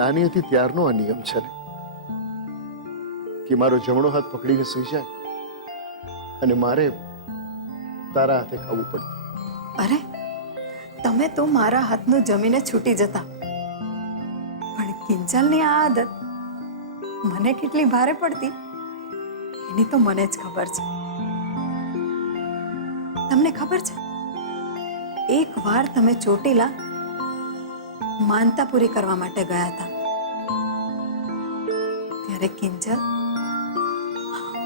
નાની હતી ત્યારનો આ નિયમ છે ને કે મારો જમણો હાથ પકડીને સૂઈ જાય અને મારે તારા હાથે ખાવું પડતું. અરે તમે તો મારા હાથનું જમીને છૂટી જતા, પણ કિંજલની આ આદત મને કેટલી ભારે પડતી એની તો મને જ ખબર છે. તમને ખબર છે, એક વાર તમે ચોટીલા માનતા પૂરી કરવા માટે ગયા હતા, ત્યારે કિંજલ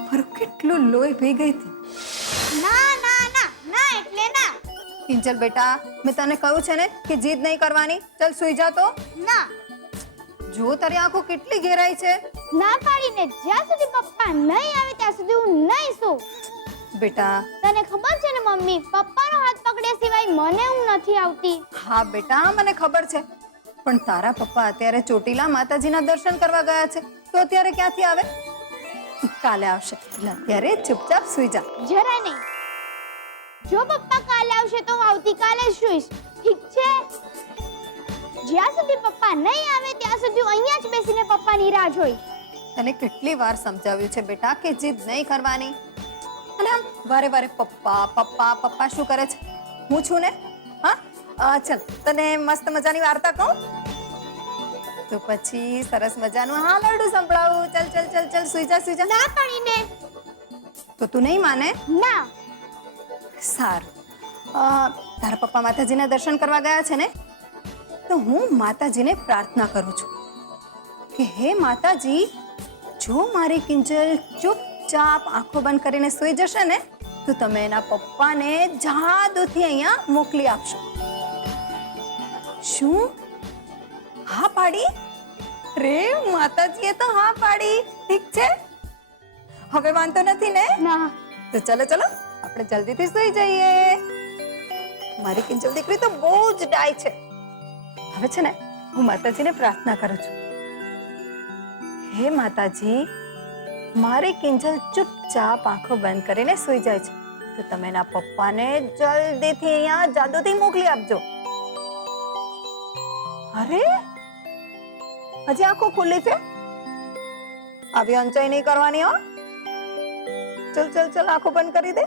મારું કેટલું લોહી પી ગઈ હતી. ના ના ના ના એટલે ના. કિંજલ બેટા, મેં તને કહ્યું છે ને કે જીદ નહીં કરવાની. ચલ સૂઈ જા તો. ના જો તારી આંખો કેટલી ઘેરાઈ છે. ના પાડીને જ્યાં સુધી પપ્પા નહીં આવે ત્યાં સુધી હું નહીં સૂ. બેટા તને ખબર છે ને મમ્મી, પપ્પાનો હાથ પકડ્યા સિવાય મને ઊંઘ નથી આવતી. હા બેટા, મને ખબર છે, પણ તારા પપ્પા અત્યારે ચોટીલા માતાજીના દર્શન કરવા ગયા છે, તો અત્યારે ક્યાંથી આવે? કાલે આવશે, એટલે અત્યારે ચૂપચાપ સૂઈ જા. જરાય નહીં. જો પપ્પા કાલે આવશે તો હું આવતીકાલે જ સૂઈશ, ઠીક છે? જ્યાં સુધી પપ્પા નહીં આવે ત્યાં સુધી હું અહીંયા જ બેસીને પપ્પાની રાહ જોઈશ. તને કેટલી વાર સમજાવ્યું છે બેટા કે જીદ નહીં કરવાની, અને આમ વારે વારે પપ્પા પપ્પા પપ્પા શું કરે છે? હું છું ને. હા ચલ, તને મસ્ત મજાની વાર્તા કહું તો પછી સરસ મજાનું હાલરડું સંભળાવું. ચલ ચલ ચલ ચલ સૂઈ જા સૂઈ જા. ના પાડીને. તો તું નહીં માને? ના. સારું, તારા પપ્પા માતાજીના દર્શન કરવા ગયા છે ને, તો હું માતાજીને પ્રાર્થના કરું છું કે હે માતાજી, જો મારી કિંજલ ચૂપચાપ આંખો બંધ કરીને સૂઈ જશે ને, તો તમે એના પપ્પાને જાદુથી અહીંયા મોકલી આપશો. શું? હા પાડી? રે માતાજીએ તો હા પાડી. ઠીક છે, હવે વાંધો નથી ને? ના. તો ચલો ચલો આપણે જલ્દીથી સૂઈ જઈએ. મારી કિંજલ દીકરી તો બહુ જ ડાય છે. હવે છે ને, હું માતાજીને પ્રાર્થના કરું છું. હે માતાજી, મારી કિંજલ ચૂપચાપ આંખો બંધ કરીને સૂઈ જાય છે, તો તમે એના પપ્પાને જલ્દીથી અહીંયા જાદુથી મોકલી આપજો. અરે હજી આંખો ખુલ્લી છે. આવી અંચાઈ નહીં કરવાની હો. ચલ ચલ ચલ આંખો બંધ કરી દે.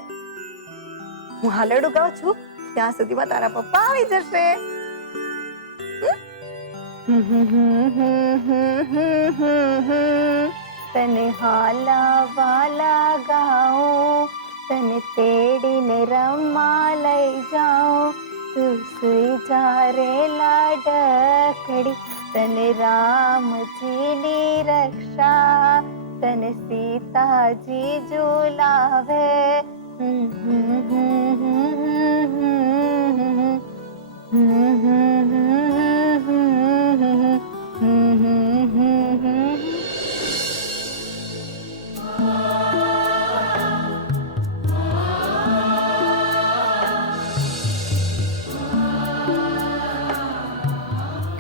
હું હાલેડું ગાઉં છું ત્યાં સુધીમાં તારા પપ્પા આવી જશે. તને હાલા વાલા ગાઉં, તને તેડીને રમવા લઈ જાઉં, તું સુઈ જા રે લાડકડી, તને રામજીની રક્ષા, તને સીતાજી ઝુલાવે.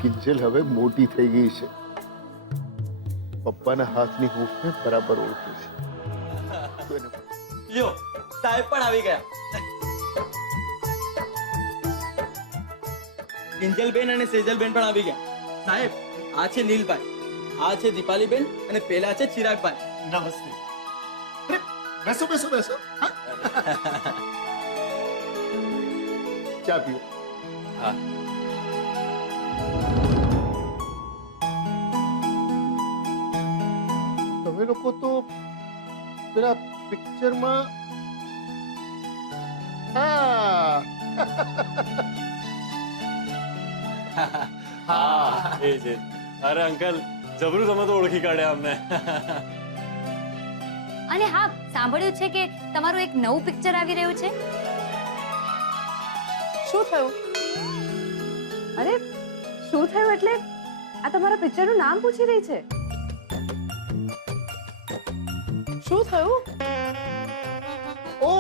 કિંજલ હવે મોટી થઈ ગઈ છે, પપ્પાના હાથની હૂંફને બરાબર ઓળખે છે. લ્યો, સાહેબ પણ આવી ગયા. કિંજલબેન અને સેજલબેન પણ આવી ગયા. સાહેબ, આ છે નીલભાઈ, આ છે દીપાલીબેન અને પેલા છે ચિરાગભાઈ. નમસ્તે. બેસો બેસો બેસો. ચા પીઓ. હા. તમે લોકો તો પેલા પિક્ચરમાં હા હા એ છે. અરે અંકલ, જબરું તમે તો ઓળખી કાઢ્યા અમને. અને હા, સાંભળ્યું છે કે તમારું એક નવું પિક્ચર આવી રહ્યું છે. શું થયું? અરે શું થયું એટલે આ તમારા પિક્ચરનું નામ પૂછી રહી છે. શું થયું? ઓ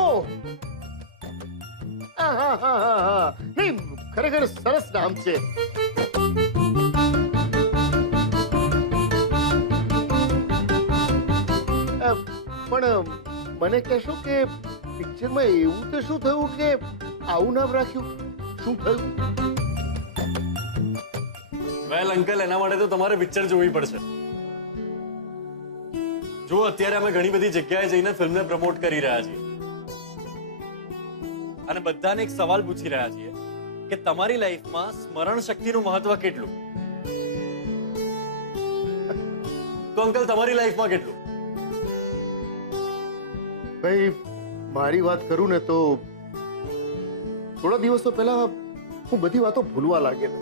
હા નહીં, ખરેખર સરસ નામ છે. પણ મને કહેશો કે પિક્ચરમાં એવું તો શું થયું કે આવું નામ રાખ્યું? શું થયું? વેલ અંકલ, એના માટે તો તમારે પિક્ચર જોવી પડશે. જો અત્યારે અમે ઘણી બધી જગ્યાએ જઈને ફિલ્મને પ્રમોટ કરી રહ્યા છીએ અને બધાને એક સવાલ પૂછી રહ્યા છીએ કે તમારી લાઈફમાં સ્મરણ શક્તિનું મહત્વ કેટલું? તો અંકલ, તમારી લાઈફમાં કેટલું? ભાઈ, મારી વાત કરું ને તો થોડા દિવસો પહેલા હું બધી વાતો ભૂલવા લાગેલો.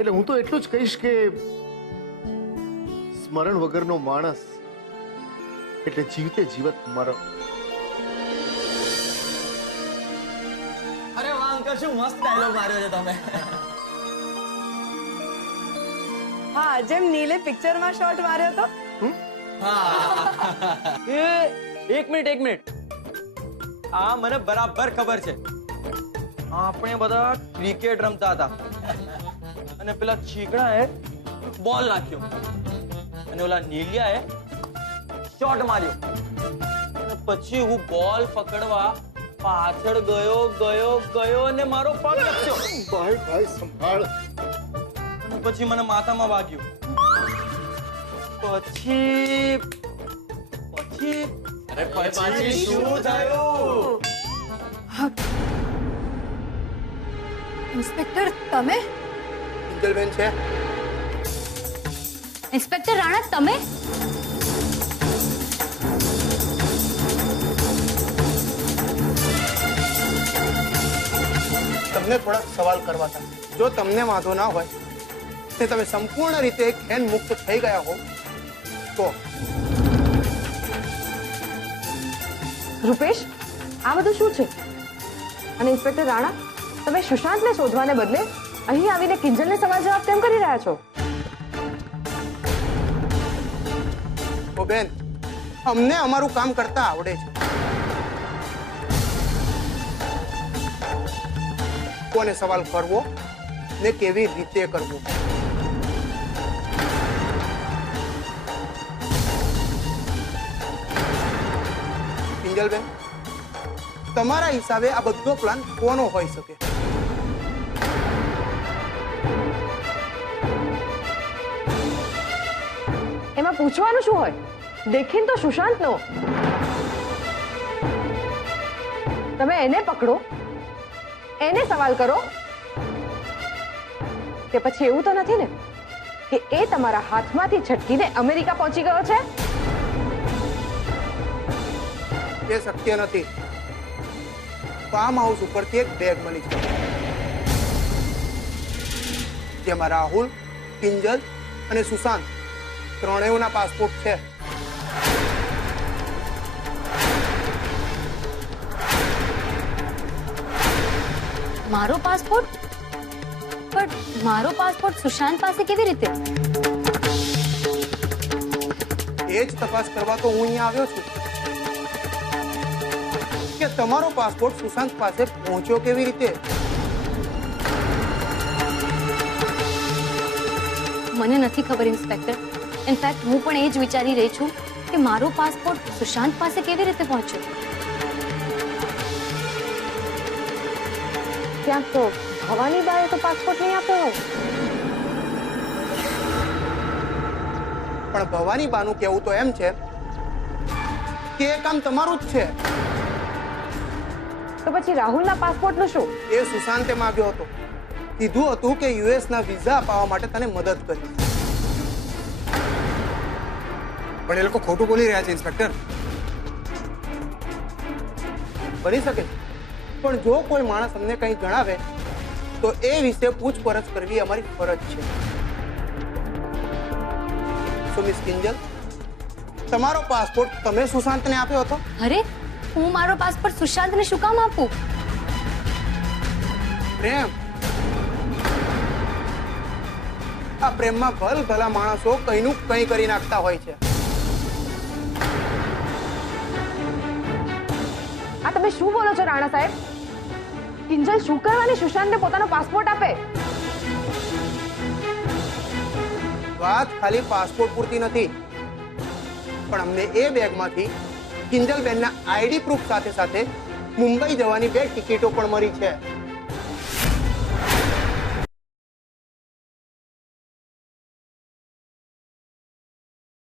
એટલે હું તો એટલું જ કહીશ કે સ્મરણ વગરનો માણસ એટલે જીવતે જીવત મરણ. અરે વાહ અંકલ, શું મસ્ત ડાયલોગ માર્યો છે તમે. હા, જેમ નીલે પિક્ચરમાં શોટ માર્યો તો. એક મિનિટ. આ મને બરાબર ખબર છે. આપણે બધા ક્રિકેટ રમતા હતા અને પેલા ચીકણાએ બોલ નાખ્યો અને ઓલા નીલિયાએ શોટ માર્યો અને પછી હું બોલ પકડવા પાછળ ગયો અને મારો પગ લપસ્યો. ભાઈ સંભાળ. અને પછી મને માથામાં વાગ્યું. પછી શું થયું? ઇન્સ્પેક્ટર, તમે? કિંજલબેન છે? ઇન્સ્પેક્ટર રાણા, તમે? તમને થોડાક સવાલ કરવા હતા. જો તમને વાંધો ના હોય તે તમે સંપૂર્ણ રીતે ખેન મુક્ત થઈ ગયા હો તો. રૂપેશ, આ બધું શું છે? અને ઇન્સ્પેક્ટર રાણા, તમે સુશાંતને શોધવાને બદલે અહીં આવીને કિંજલને સવાલ જવાબ કેમ કરી રહ્યા છો? તો બેન, અમને અમારું કામ કરતા આવડે છે. કોને સવાલ કરવો ને કેવી રીતે કરવો. કિંજલબેન, તમારા હિસાબે આ બધો પ્લાન કોનો હોઈ શકે? એમાં પૂછવાનું શું હોય? દેખીન તો સુશાંતનો. તમે એને પકડો, એને સવાલ કરો, કે પછી એવું તો નથી ને કે એ તમારા હાથમાંથી છટકીને અમેરિકા પહોંચી ગયો છે? એ શક્ય નથી. ફાર્મ હાઉસ ઉપરથી એક બેગ મળી છે જેમાં રાહુલ, કિંજલ અને સુશાંત ત્રણેયના પાસપોર્ટ છે. મારો પાસપોર્ટ? પણ મારો પાસપોર્ટ સુશાંત પાસે કેવી રીતે? એ જ તપાસ કરવા તો હું અહીંયા આવ્યો છું કે તમારો પાસપોર્ટ સુશાંત પાસે પહોંચ્યો કેવી રીતે. મને નથી ખબર ઇન્સ્પેક્ટર. ઇનફેક્ટ હું પણ એ જ વિચારી રહી છું કે મારો પાસપોર્ટ સુશાંત પાસે કેવી રીતે પહોંચ્યો. ક્યાંક તો ભવાની બાએ તો પાસપોર્ટ નહીં આપ્યો હોય. પણ ભવાની બાનું કહેવું તો એમ છે કે એ કામ તમારું જ છે. તો પછી રાહુલના પાસપોર્ટનું શું? એ સુશાંતે માંગ્યો હતો. કીધું હતું કે યુએસ ના વિઝા અપાવવા માટે તને મદદ કરી. પણ એ લોકો ખોટું બોલી રહ્યા છે ઇન્સ્પેક્ટર. બની શકે, પણ જો કોઈ માણસ અમને કંઈ જણાવે તો એ વિશે પૂછપરછ કરવી અમારી ફરજ છે. સો મિસ કિંજલ, તમારો પાસપોર્ટ તમે સુશાંતને આપ્યો હતો? અરે, હું મારો પાસપોર્ટ સુશાંતને શું કામ આપું? પ્રેમ. આ પ્રેમમાં ભલા માણસો કઈનું કંઈ કરી નાખતા હોય છે. આ તમે શું બોલો છો રાણા સાહેબ? કિંજલ શું કરવાની સુશાંતને પોતાનો પાસપોર્ટ આપે? વાત ખાલી પાસપોર્ટ પૂરતી નથી, પણ અમને એ બેગમાંથી કિંજલબેનના આઈડી પ્રૂફ સાથે સાથે મુંબઈ જવાની 2 ટિકિટો પણ મળી છે.